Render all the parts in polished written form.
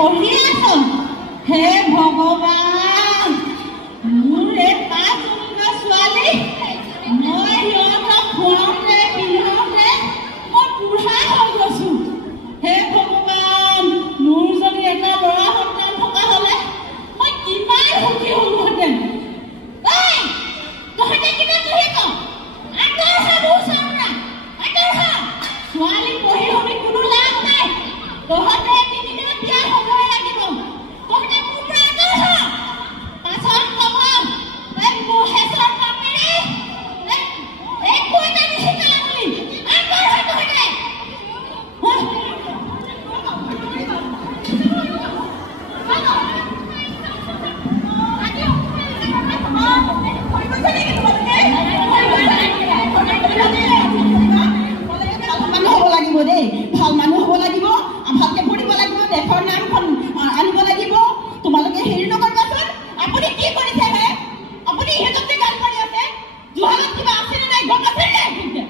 পঢ়ি আছ হে ভগৱান মোৰ এই 5 বছৰীয়া ছোৱালী মই সিহঁতক খুৱাওঁতে পিন্ধাওঁতে মই বুঢ়া হৈ গৈছোঁ হে ভগৱান মোৰ যদি এটা ল'ৰা সন্তান থকা হ'লে মই কিমান সুখী হ'লোহেঁতেন তহঁতে কিনে পঢ়ি ক আঁতৰ হাবোৰ চাওঁনা আঁতৰ হা ছোৱালী পঢ়ি শুনি কোনো লাভ নাই তহঁতে তিনিদিনত বিয়া হ'বই লাগিব তহঁতে মোৰ পৰা আঁতৰ হা পাছত ক'ব এই মহেশৰ পাপেৰে একো এটা নিশিকালা বুলি আঁতৰ হয় তহঁতে ভাল মানুহ হ'ব লাগিব ভালকে পঢ়িব লাগিব দেশৰ নামখন আনিব লাগিব তোমালোকে হেৰি নকৰিবাচোন আপুনি কি কৰিছে হে আপুনি ইহঁতকে গালি পাৰি আছে জুহালত কিবা আছেনে নাই গম আছে নে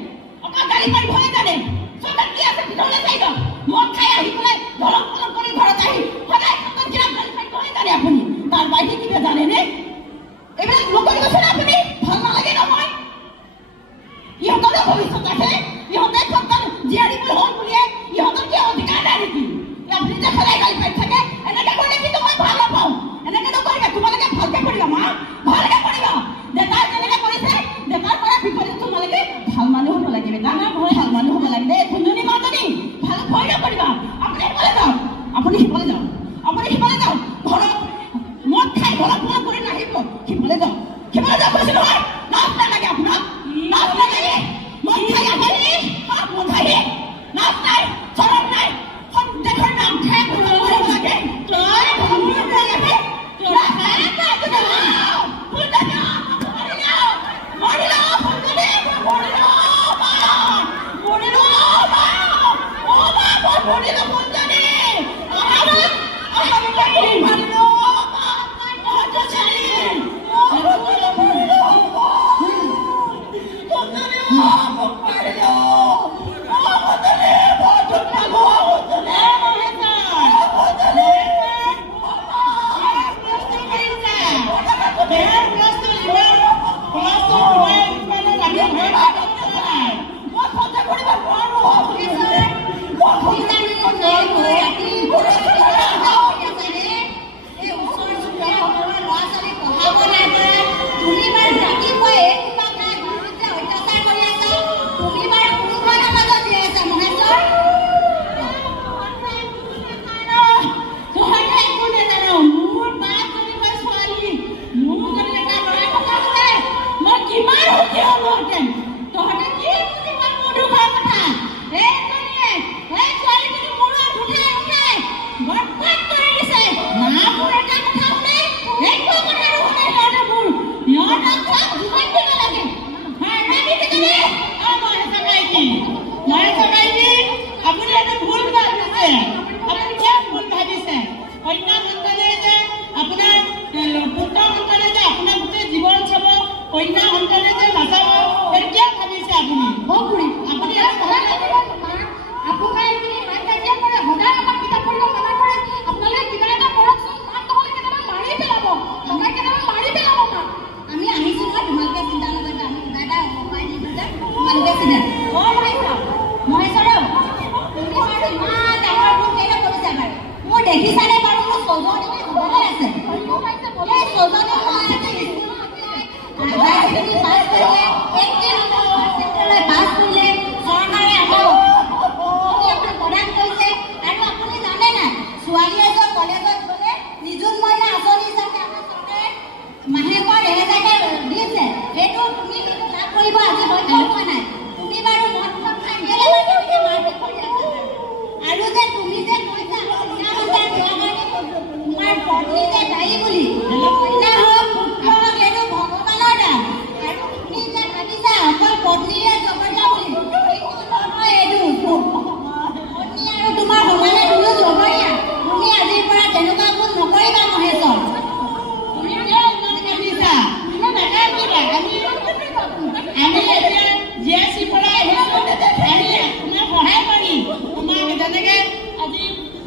অকল গালি পাৰিবহে জানে চকাত কি আছে ভিতৰলৈ যাই যাওক মদ খাই আহি পেলাই ধৰক ফলক কৰি ঘৰত আহি সদায় চকাত কিমান গালি পাৰিবহে জানে আপুনি তাৰ বাহিৰে কিবা জানেনে এইবিলাক নকৰিবচোন আপুনি ভাল নালাগে নহয় ইহঁতৰো ভৱিষ্যত আছে ইহঁতে সন্তান জীয়াৰিব হ'ল বুলিয়ে ইহঁতৰ কি অধিকাৰ নাই নেকি আপুনি যে সদায় গালি পাৰি থাকে এনেকে কৰিলে কিন্তু মই ভাল নাপাওঁ এনেকে নকৰিবা তোমালোকে ভালকে পঢ়িবা মা ভালকে পঢ়িবা দেউতাই যেনেকে কৰিছে দেউতাৰ পৰা বিপৰীত তোমালোকে ভাল মানুহ হ'ব লাগে বেটা ভাল মানুহ হ'ব লাগে দেই ধুনীয়া মাজনী ভাল ভয় নকৰিবা আপুনি সিফালে যাওক আপুনি সিফালে যাওক আপুনি সিফালে যাওক ঘৰত মদ খাই ঘৰত মদ কৰি নাহিব সিফালে যাওক কৈছে নহয় লাজ নালাগে আপোনাক লাজ নালাগে মদ খাই আহি মদ খাই লাজ নাই চৰম নাই দেশৰ নাম ঠাই কৰিব লাগে তই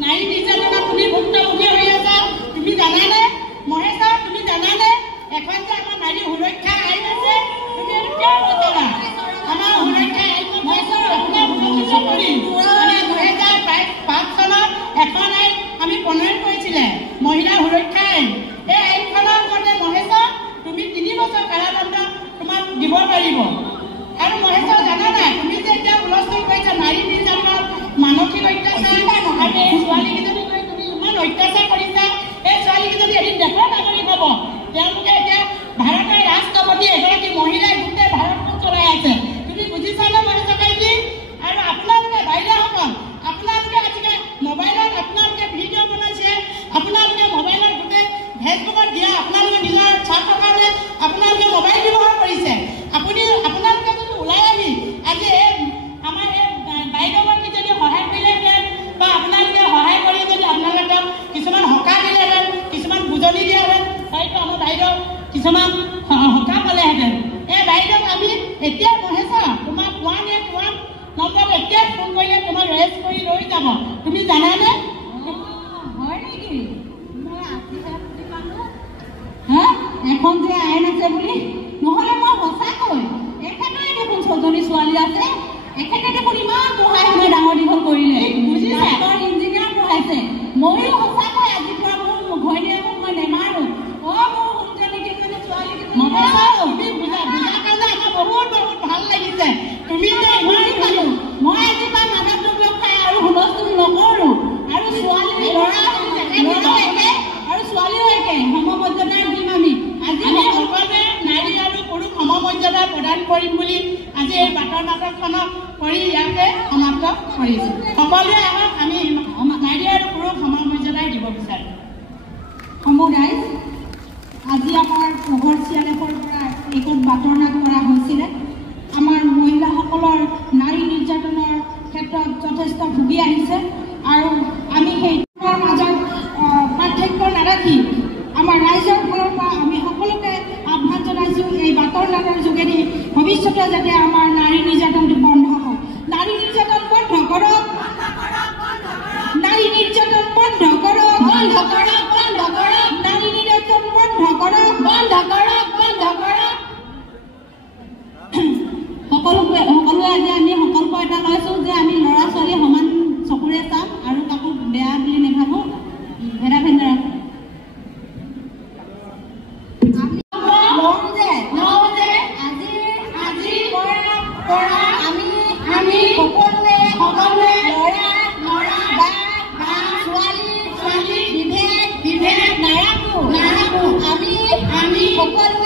নাৰী নিৰ্যাতনা তুমি ভুক্তভোগী কিছুমান সকাহ পালেহেঁতেন। এই বাইদেউক আমি এতিয়া মহেছা তোমাক 181 নম্বৰত এতিয়া ফোন কৰিলে তোমাক ৰেষ্ট কৰি লৈ যাব। তুমি জানানে? হয় নেকি? হা এখন যে আইন আছে বুলি নহ'লে মই সঁচাকৈ এখেতৰে দেখোন 6জনী ছোৱালী আছে। এখেতে দেখোন ইমান পঢ়াই শুনাই ডাঙৰ দীঘল কৰিলে, বুজিছে? ইঞ্জিনিয়াৰ পঢ়াইছে। ময়ো সঁচাকৈ আজিৰ পৰা মোৰ ঘৈণীয়েকক মই নেমাৰো। মোৰ সোনকালে কেইজনী ছোৱালী তুমি বুজা কাৰণে আমাৰ বহুত বহুত ভাল লাগিছে। তুমি যে ইমান পালো মই আজি পৰা মাদক দ্ৰব্য খাই আৰু হুলস্থুল নকৰো। আৰু ছোৱালী ল'ৰাও একে আৰু ছোৱালীও একে সমমৰ্যাদাৰ দিম আমি। আজি সকলোৱে নাৰী আৰু পুৰুষ সমমৰ্যাদা প্ৰদান কৰিম বুলি আজি এই বাটৰ নাটকখনক কৰি ইয়াতে সমাপ্ত কৰিছোঁ। সকলোৱে আহক, আমি নাৰী আৰু পুৰুষ সমমৰ্যাদাই দিব বিচাৰোঁ। সমুদায় আজি আমাৰ পোহৰ চিয়ালেখৰ পৰা এইখন বাটৰ নাট কৰা হৈছিলে। আমাৰ মহিলাসকলৰ নাৰী নিৰ্যাতনৰ ক্ষেত্ৰত যথেষ্ট ভুগি আহিছে আৰু আমি সেইটোৰ মাজত পাৰ্থক্য নাৰাখি আমাৰ ৰাইজৰ ফালৰ পৰা আমি সকলোকে আহ্বান জনাইছোঁ এই বাটৰ নাটৰ যোগেদি ভৱিষ্যতে যাতে আমাৰ নাৰী নিৰ্যাতনটো বন্ধ হয়। নাৰী নিৰ্যাতন বন্ধ কৰক, নাৰী নিৰ্যাতন বন্ধ কৰক, বন্ধ কৰক, বন্ধ কৰক, নাৰী নিৰ্যাতন বন্ধ কৰক, বন্ধ কৰক, বন্ধ কৰক। সকলোৱে আজি আমি সংকল্প এটা লৈছোঁ যে আমি ল'ৰা ছোৱালী সমান চকুৰে চাম আৰু কাকো বেয়া বুলি নাভাবোঁ, ভেদাভেদ নাৰাখোঁ। আমি সকলোৱে ল'ৰা ছোৱালী বিভেদ নাৰাখোঁ। আমি সকলোৱে